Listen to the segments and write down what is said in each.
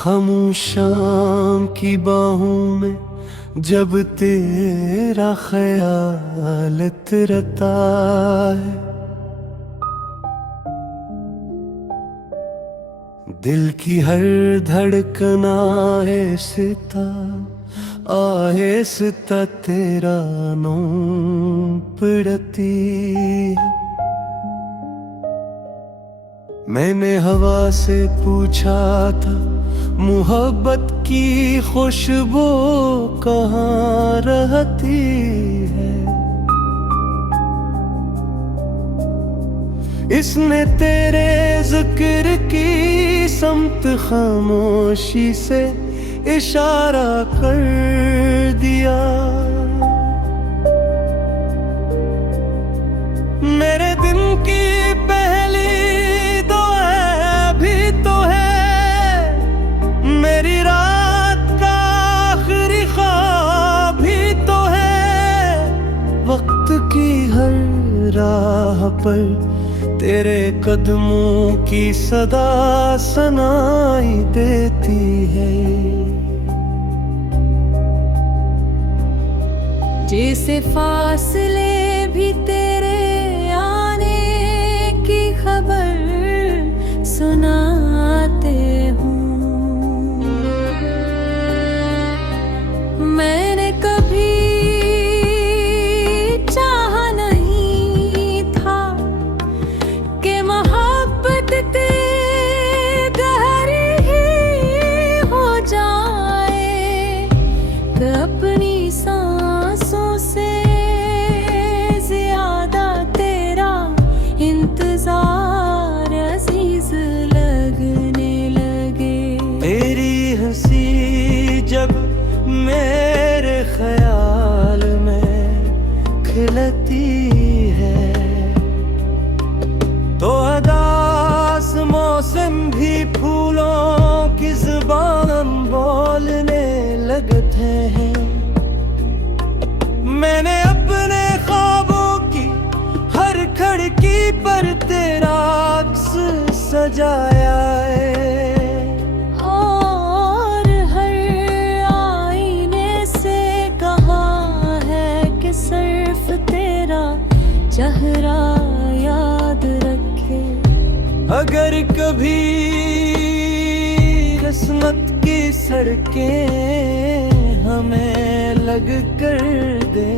खामोशाम की बाहों में जब तेरा ख्याल तिरता है, दिल की हर धड़कन आहिस्ता तेरा नाम पढ़ती है। मैंने हवा से पूछा था मोहब्बत की खुशबू कहाँ रहती है, इसने तेरे जिक्र की समत खामोशी से इशारा कर दिया। मेरे दिन की पहली दुआ भी तो है, मेरी रात का आखिरी ख्वाब भी तो है। वक्त की हर राह पर तेरे कदमों की सदा सुनाई देती है। जैसे फासले भी तेरे आने की खबर सुनाते हूँ। मैंने कभी चाहा नहीं था कि मोहब्बत गहरी ही हो जाए, तो अपनी सांसों से ज्यादा तेरा इंतजार अजीज लगने लगे। तेरी हंसी जब मेरे ख्याल में खिलती है, तो अदास मौसम भी फूलों की जुबान बोलने लगते हैं। मैंने अपने ख्वाबों की हर खिड़की पर तेरा अक्स सजाया है, और हर आईने से कहा है कि सिर्फ तेरा चेहरा याद रखे। अगर कभी किस्मत की सड़कें हमें लग कर दे,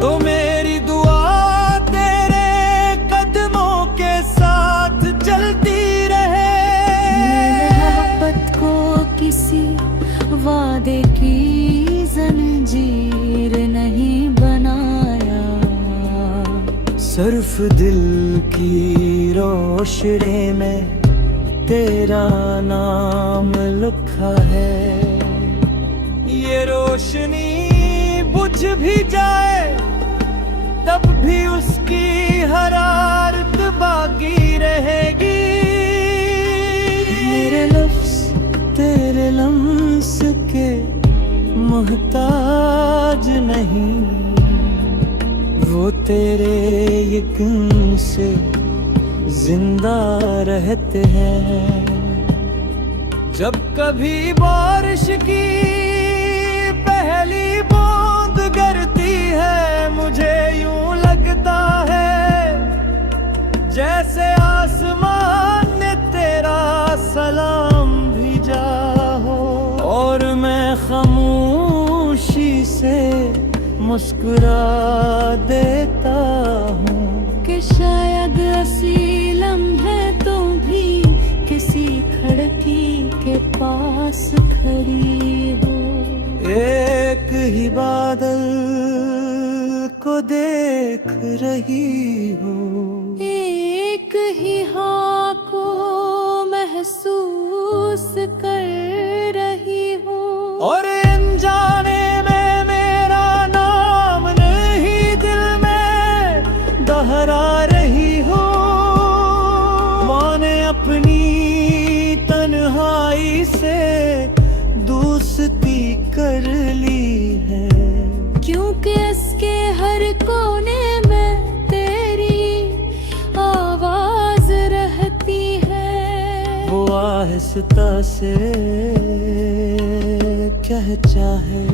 तो मेरी दुआ तेरे कदमों के साथ चलती रहे। मोहब्बत को किसी वादे की जंजीर नहीं बनाया, सिर्फ दिल की रोशनी में तेरा नाम लिखा है। ये रोशनी बुझ भी जाए तब भी उसकी हरारत बाकी रहेगी। मेरे लफ्ज़ तेरे लम्स के मोहताज नहीं, वो तेरे यकीन से जिंदा रहते हैं। जब कभी बारिश की पहली बूंद गिरती है, मुझे यूं लगता है जैसे आसमान ने तेरा सलाम भेजा हो, और मैं खामोशी से मुस्कुरा देता हूँ कि शायद असी लम्हे तुम भी किसी खिड़की के पास खड़ी हो। एक ही बादल को देख रही हो, एक ही हाँ को महसूस कर रही हो, और अनजाने में मेरा नाम नहीं दिल में दोहरा रही हो। माने अपनी तन्हाई से दोस्ती कर ली है, क्योंकि इसके हर कोने में तेरी आवाज रहती है। वो रास्ता से कह चाहे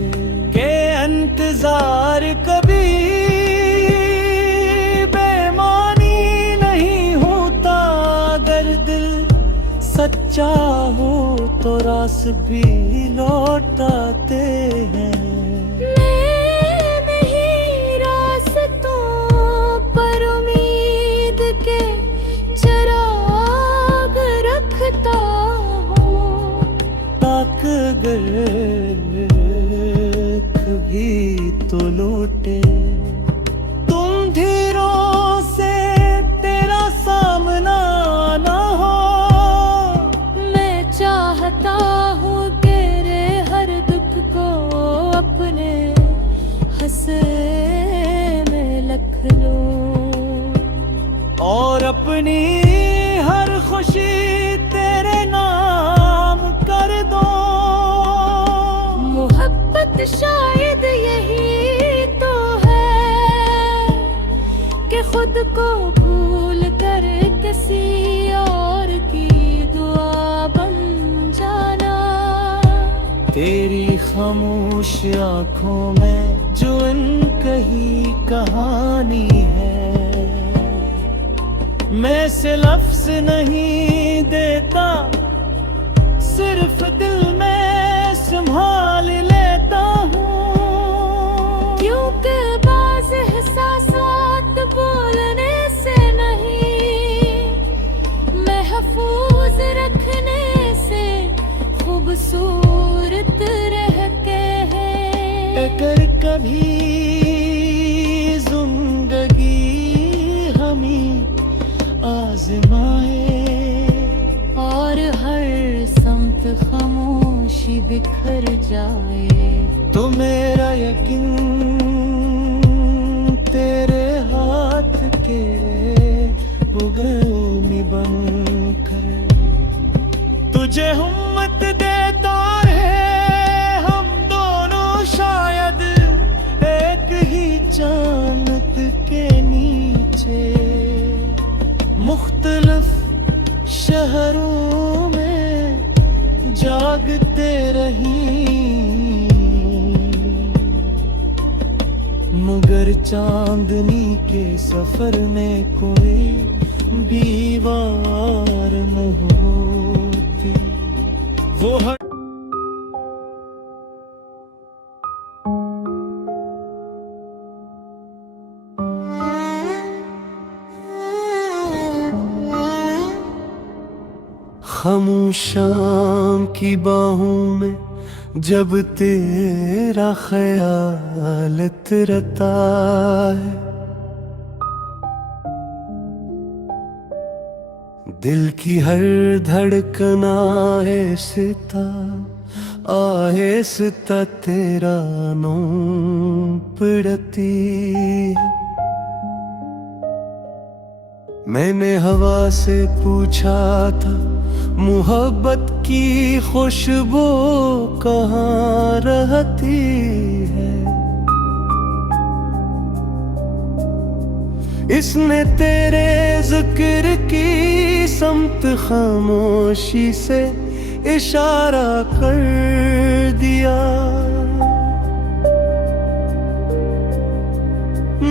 के इंतजार कभी बेमानी नहीं होता। अगर दिल सच्चा हो तो रास भी लौटाते हैं। मैं नहीं रास्तों पर उम्मीद के चिराग रखता हूँ, ताक अगर कभी तो लौटे। तुम धीरों से तेरा सामना ना हो। मैं चाहता हूँ तेरे हर दुख को अपने हंसे में लिख लूं, और अपनी हर खुशी तेरे नाम कर दो। मोहब्बत शायद यही तो है कि खुद को भूल कर किसी और की दुआ बन जाना। तेरी खामोश आंखों में जो कही कहानी है, मैं से लफ्ज नहीं देता, सिर्फ दिल में संभाल लेता हूँ। क्योंकि बाज़ एहसासात बोलने से नहीं, महफूज रखने से खूबसूरत रहते हैं। अगर कभी जिंदगी हमें आजमाए और हर समत खामोशी बिखर जाए, तो मेरा यकीन तेरे हाथ के उंगली में बन कर तुझे हिम्मत देता है। हम दोनों शायद एक ही चांद के नीचे मुख्तलिफ शहरों में जागते रही, मगर चांदनी के सफर में कोई दीवार न होती। वो हर खामोश शाम की बाहों में जब तेरा ख्याल तिरता है, दिल की हर धड़कन आहिस्ता आहिस्ता तेरा नाम पढ़ती है। मैंने हवा से पूछा था मोहब्बत की खुशबू कहाँ रहती है, इसने तेरे जिक्र की समत खामोशी से इशारा कर दिया।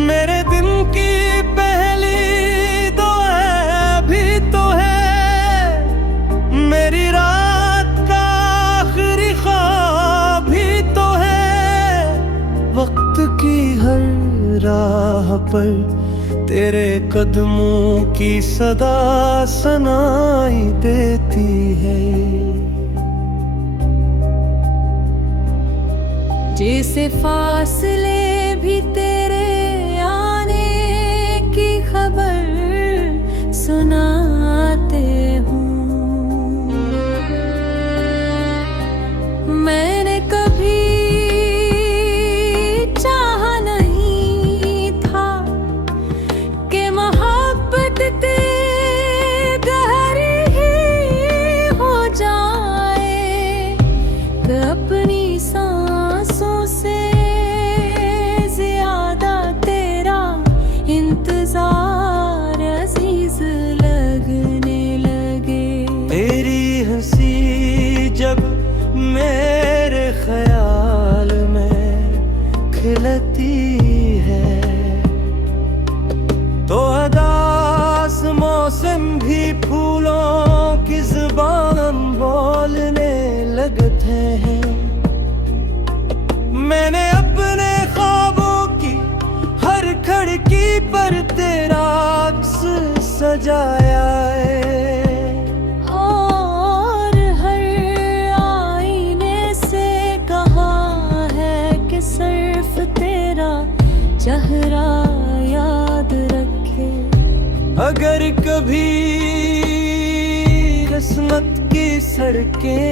मेरे दिन की पहली दुआ भी तो है, मेरी रात का आखिरी ख्वाब भी तो है। वक्त की हर राह पर तेरे कदमों की सदा सुनाई देती है। जैसे फासले भी तेरे आने की खबर सुनाते हूँ। मैंने कभी चाहा नहीं था कि मोहब्बत इतनी गहरी ही हो जाए कि अपनी सांसों से ज्यादा लगते हैं। मैंने अपने ख्वाबों की हर खिड़की पर तेरा अक्स सजाया है, और हर आईने से कहा है कि सिर्फ तेरा चेहरा याद रखे। अगर कभी किस्मत की सड़कें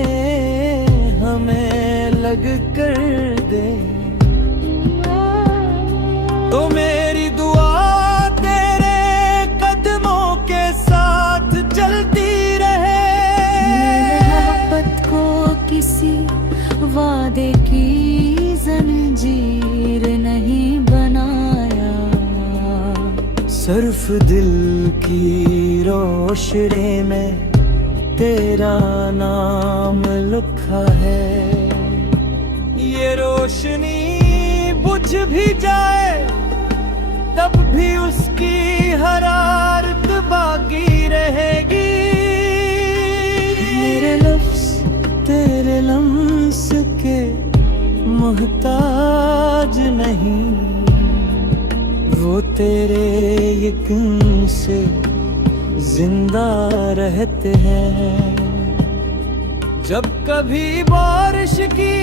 हमें लग कर दे, तो मेरी दुआ तेरे कदमों के साथ चलती रहे। मोहब्बत को किसी वादे की जंजीर नहीं बनाया, सिर्फ दिल की रोशनी में तेरा नाम लिखा है। ये रोशनी बुझ भी जाए तब भी उसकी हरारत बाकी रहेगी। मेरे लफ्ज़ तेरे लम्स के मोहताज नहीं, वो तेरे यकीन से जिंदा रहते हैं। जब कभी बारिश की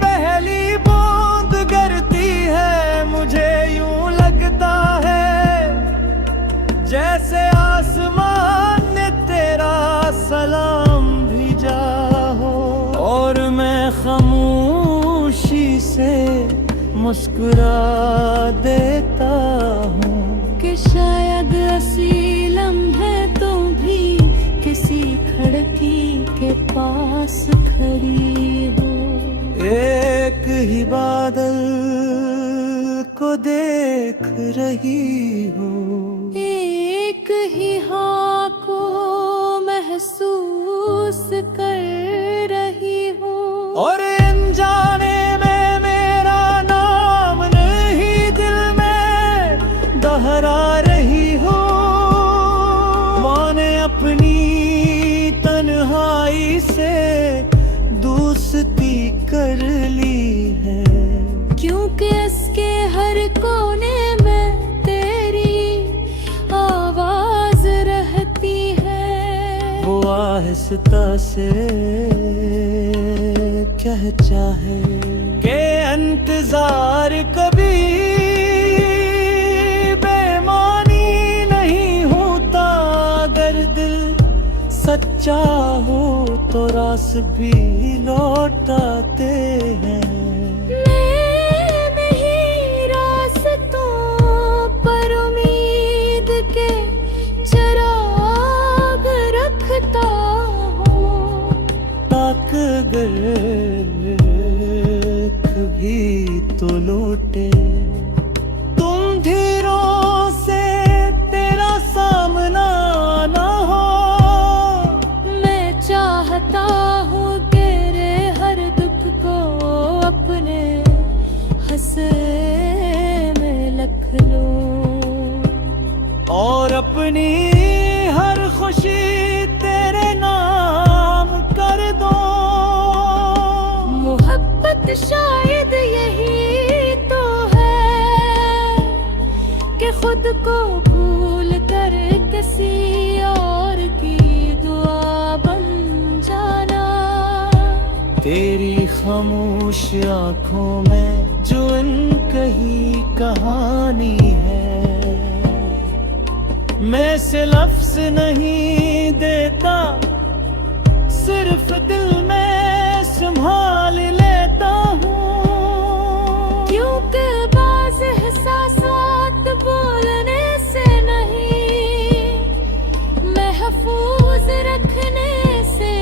पहली बूंद गिरती है, मुझे यूं लगता है जैसे आसमान ने तेरा सलाम भेजा हो, और मैं खामोशी से मुस्कुरा देता हूँ कि शायद असी लम्हे तो भी किसी खिड़की के पास खड़ी हो। एक ही बादल को देख रही हो, एक ही हाँ को महसूस कर रही हो, और अनजाने में मेरा नाम नहीं दिल में दोहरा रही हो। मैंने अपनी तन्हाई से दोस्ती कर ली है, क्योंकि इसके हर कोने में तेरी आवाज रहती है। वो आहिस्ता से कह चाहे के इंतजार कभी बेमानी नहीं होता। अगर दिल सच्चा हो तो रास भी लौटाते हैं। मैं नहीं रास्तों पर उम्मीद के चिराग रखता हूँ, ताक अगर कभी तो लौटे तुम धीरों से तेरा सामना ना हो। मैं चाहता हूँ तेरे हर दुख को अपने हंसे में लिख लो, और अपनी हर खुशी तेरे नाम कर दो। मोहब्बत शायद यही तो है कि खुद को भूल कर किसी और की दुआ बन जाना। तेरी खामोश आंखों में जो अनकही कहानी है, मैं से लफ्ज नहीं देता, सिर्फ दिल में संभाल लेता हूँ। क्योंकि बाज़ एहसासात बोलने से नहीं, महफूज रखने से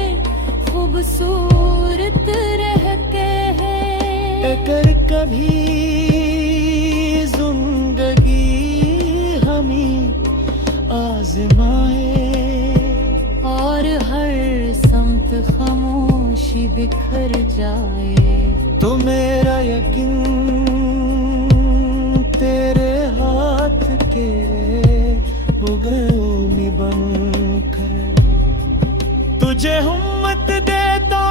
खूबसूरत रहते हैं। अगर कभी जिंदगी हमें आजमाए और हर समत खामोशी बिखर जाए, तो मेरा यकीन तेरे हाथ के बुगल में बन कर तुझे हिम्मत देता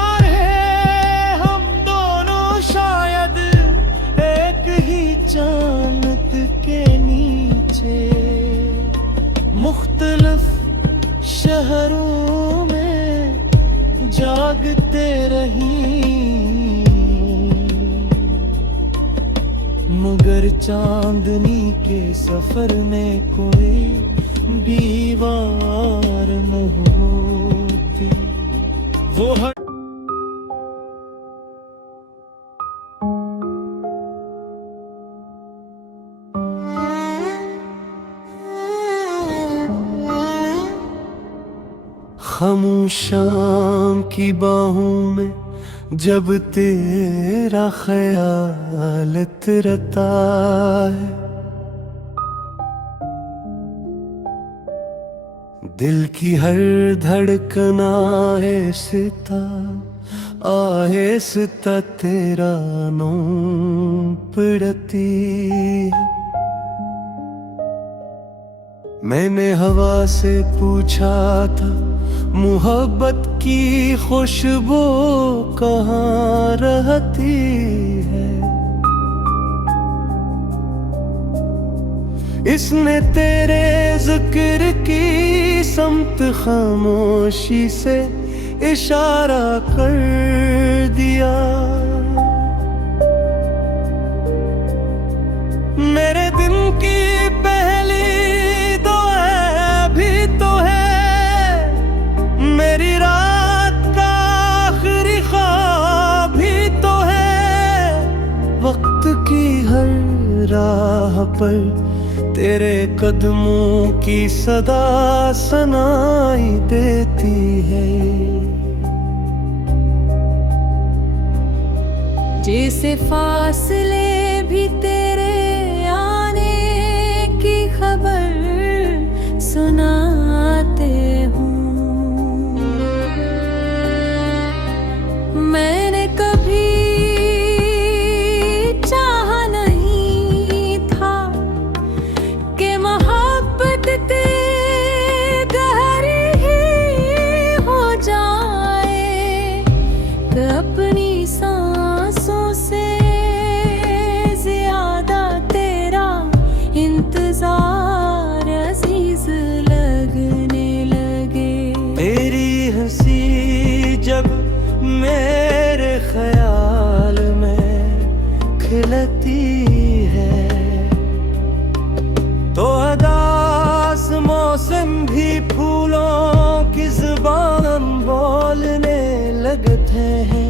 चांदनी के सफर में कोई दीवार न होती। वो हर खामोश शाम की बाहों में जब तेरा ख्याल तिरता है, दिल की हर धड़कन आहिस्ता आहिस्ता तेरा नाम पढ़ती है। मैंने हवा से पूछा था मोहब्बत की खुशबू कहाँ रहती है, इसने तेरे जिक्र की समत खामोशी से इशारा कर दिया। मेरे दिन की पहली दुआ भी तो है, मेरी रात का आखिरी ख्वाब भी तो है। वक्त की हर राह पर तेरे कदमों की सदा सुनाई देती है। जैसे फासले भी तेरे आने की खबर सुनाते हूँ। मैंने कभी चाहा नहीं था कि मोहब्बत तेरी गहरी ही हो जाए, कि अपनी सांसों से ज्यादा तेरा इंतजार अजीज लगने लगे। तेरी हंसी जब मेरे ख्याल में खिलती है, तो उदास मौसम भी फूलों की जुबान बोलने लगते हैं।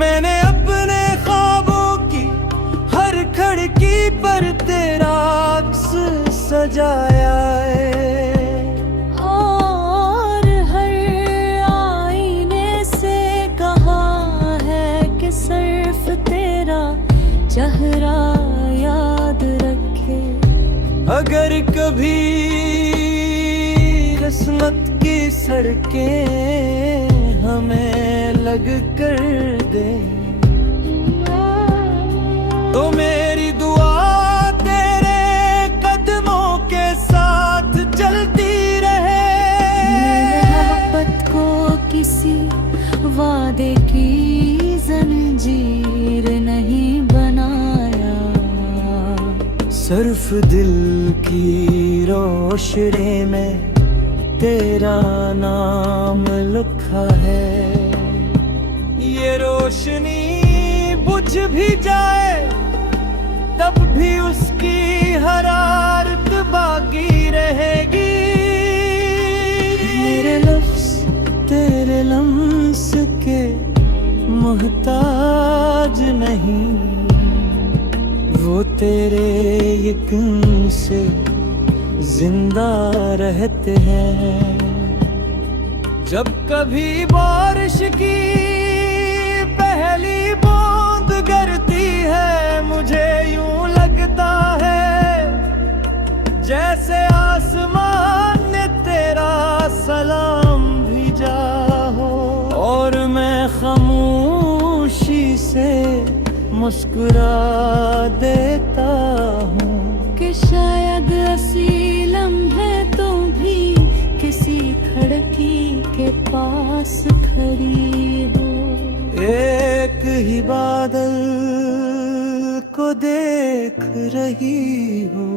मैंने अपने ख्वाबों की हर खिड़की पर तेरा अक्स सजाया है, और हर आईने से कहा है कि सिर्फ तेरा चेहरा याद रखे। अगर कभी किस्मत की सड़कें हमें लग कर दे, तो मेरी दुआ तेरे कदमों के साथ चलती रहे। मोहब्बत को किसी वादे की जंजीर नहीं बनाया, सिर्फ दिल की रोशनी में तेरा नाम लिखा है। ये रोशनी बुझ भी जाए तब भी उसकी हरारत बाकी रहेगी। मेरे लफ्ज़ तेरे लम्स के मोहताज नहीं, वो तेरे यकीन से जिंदा रहते हैं। जब कभी बारिश की पहली बूंद गिरती है, मुझे यूं लगता है जैसे आसमान ने तेरा सलाम भेजा हो, और मैं खामोशी से मुस्कुरा देता हूँ कि शायद असी लम्हे तो भी किसी खिड़की के पास खड़ी हो। एक ही बादल को देख रही हो,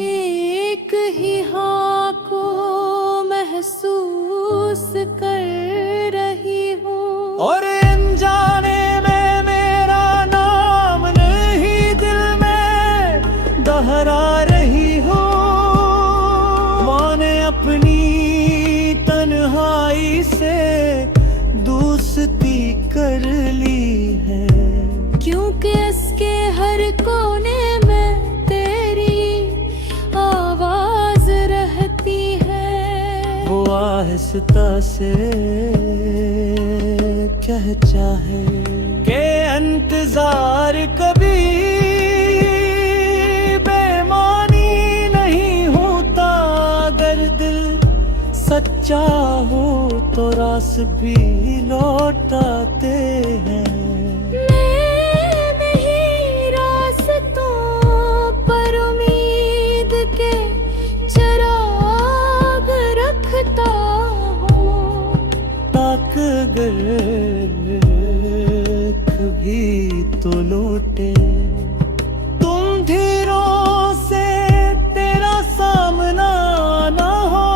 एक ही हाँ को महसूस कर रही हूँ, और अनजाने में मेरा नाम नहीं दे दोस्ती कर ली है। क्योंकि इसके हर कोने में तेरी आवाज रहती है। वो आहिस्ता से कह चाहे के इंतजार कभी बेमानी नहीं होता। अगर दिल सच्चा हो तो रास भी लौटाते हैं। मैं नहीं रास्तों पर उम्मीद के चिराग रखता हूँ। ताक अगर कभी तो लौटे तुम धीरों से तेरा सामना ना हो।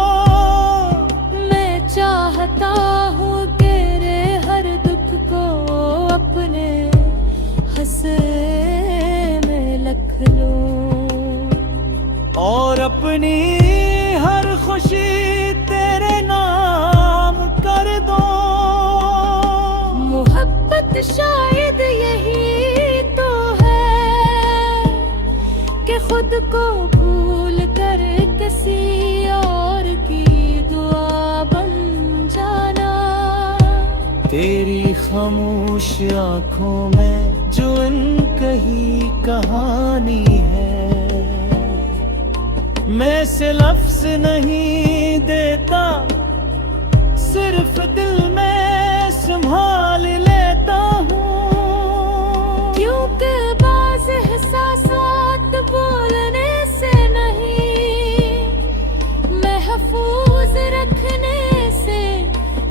मैं चाहता हूँ तेरे हर दुख को अपने हंसे में लिख लूं और अपनी हर खुशी तेरे नाम कर दो। मोहब्बत शायद यही तो है कि खुद को भूल कर किसी और की दुआ बन जाना। तेरी खामोश आंखों में जो अनकही कहानी है। मैं से लफ्ज नहीं देता, सिर्फ दिल में संभाल लेता हूँ। क्योंकि बाज़ एहसासात बोलने से नहीं, महफूज रखने से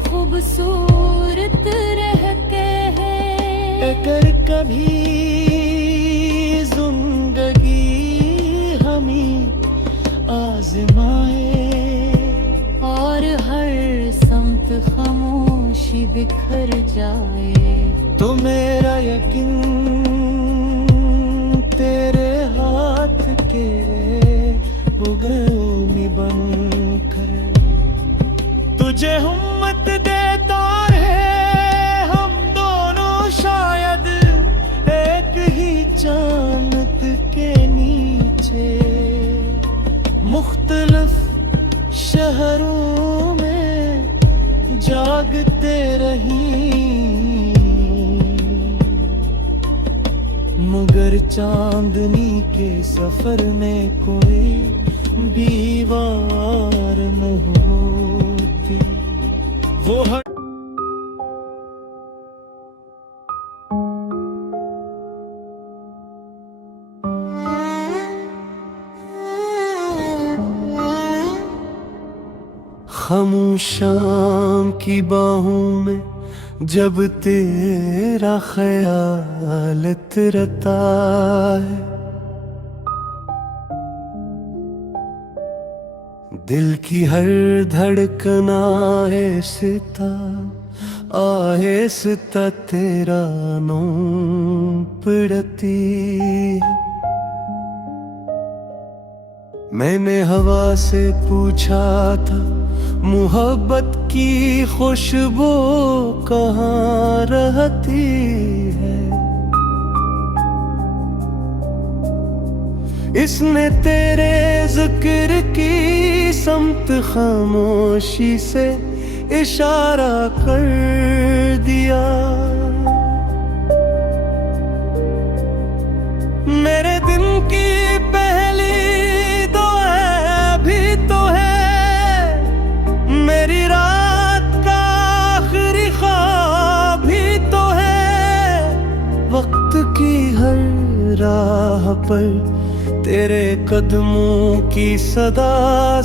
खूबसूरत रहते हैं। अगर कभी जिंदगी हमें आजमाए और हर समत खामोशी बिखर जाए, तो मेरा यकीन तेरे हाथ के बुगल में बन कर तुझे हिम्मत देता है। हम दोनों शायद एक ही चांद के नीचे मुख्तलिफ शहरों में जागते रही, मगर चांदनी के सफर में कोई दीवार न होती। वो हर खामोश शाम की बाहों में जब तेरा ख्याल तिरता है, दिल की हर धड़कन आहिस्ता तेरा नाम पढ़ती है। मैंने हवा से पूछा था मोहब्बत की खुशबू कहाँ रहती है। इसने तेरे जिक्र की समत खामोशी से इशारा कर दिया। मेरे दिन की पहली भी तो है, मेरी रात का आखिरी ख्वाब भी तो है। वक्त की हर राह पर तेरे कदमों की सदा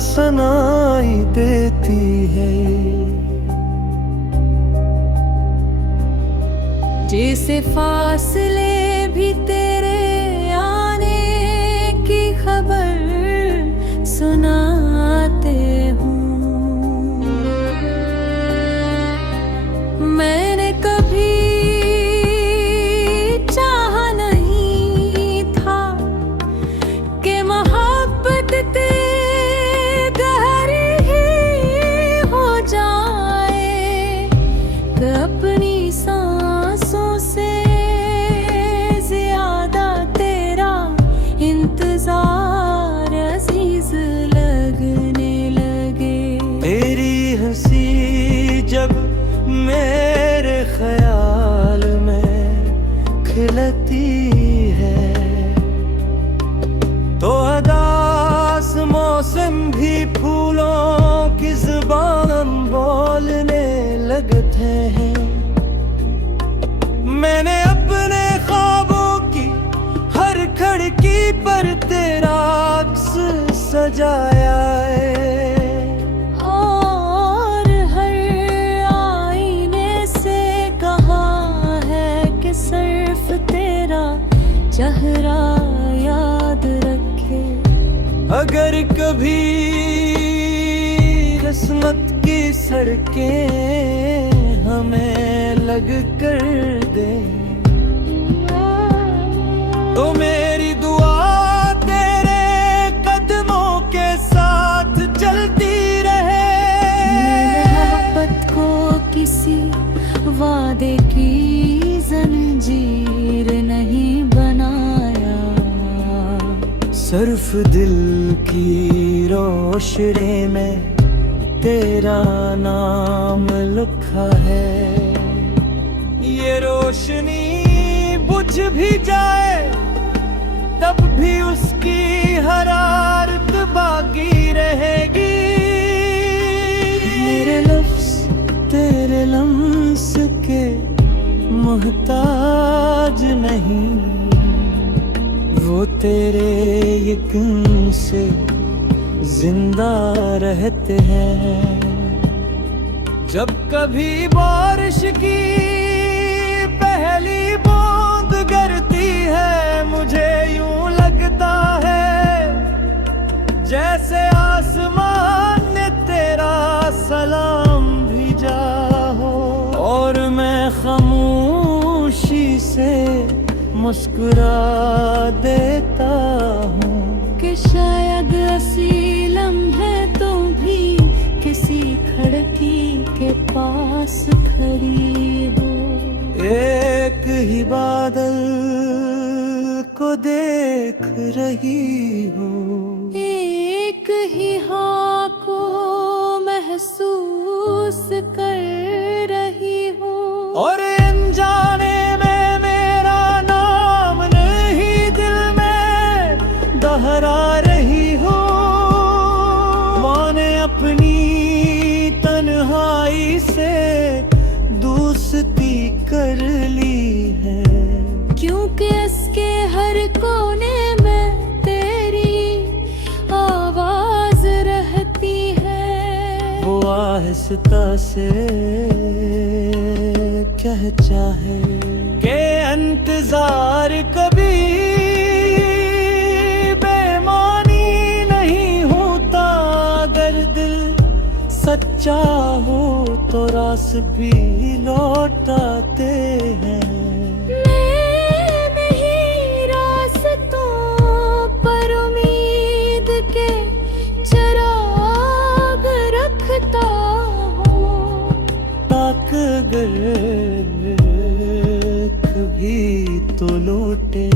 सुनाई देती है। जैसे फासले भी तेरे आने की खबर सुनाते हूँ। मैंने कभी चाहा नहीं था कि मोहब्बत तेरी गहरी ही हो जाए, कि अपनी सांसों से ज्यादा तेरा इंतजार अजीज लगने लगे। तेरी हंसी जब मेरे ख्याल में खिलती है तो उदास मौसम भी फूलों की जुबान बोलने लगते हैं। मैंने अपने ख्वाबों की हर खिड़की पर तेरा अक्स सजाया है और हर आईने से कहा है कि सिर्फ तेरा चेहरा याद रखे। अगर कभी किस्मत की सड़कें हमें लग कर दे तो मेरी दुआ तेरे कदमों के साथ चलती रहे। मोहब्बत को किसी वादे की जंजीर नहीं बनाया, सिर्फ दिल की रोशनी में तेरा नाम लिखा है। ये रोशनी बुझ भी जाए तब भी उसकी हरारत बाकी रहेगी। मेरे लफ्ज तेरे लम्स के मोहताज नहीं, वो तेरे यकीन से जिंदा रहते हैं। जब कभी बारिश की पहली बूंद गिरती है मुझे यूं लगता है जैसे आसमान ने तेरा सलाम भेजा हो और मैं खामोशी से मुस्कुरा देता हूँ कि शायद असी लम्हे तो भी किसी खिड़की के पास खड़ी हो। एक ही बादल को देख रही हो, एक ही हाँ को महसूस कर रही हो और अनजाने में मेरा नाम नहीं दिल में दोहरा रही हो। माने अपनी तन्हाई से दोस्ती कर ली है क्योंकि इसके हर कोने में तेरी आवाज रहती है। वो आहिस्ता से कह चाहे के इंतजार कभी बेमानी नहीं होता। अगर दिल सच्चा हो तो रास भी लौटाते हैं। मैं नहीं रास्तों पर उम्मीद के चिराग रखता हूँ ताक अगर कभी तो लौटे।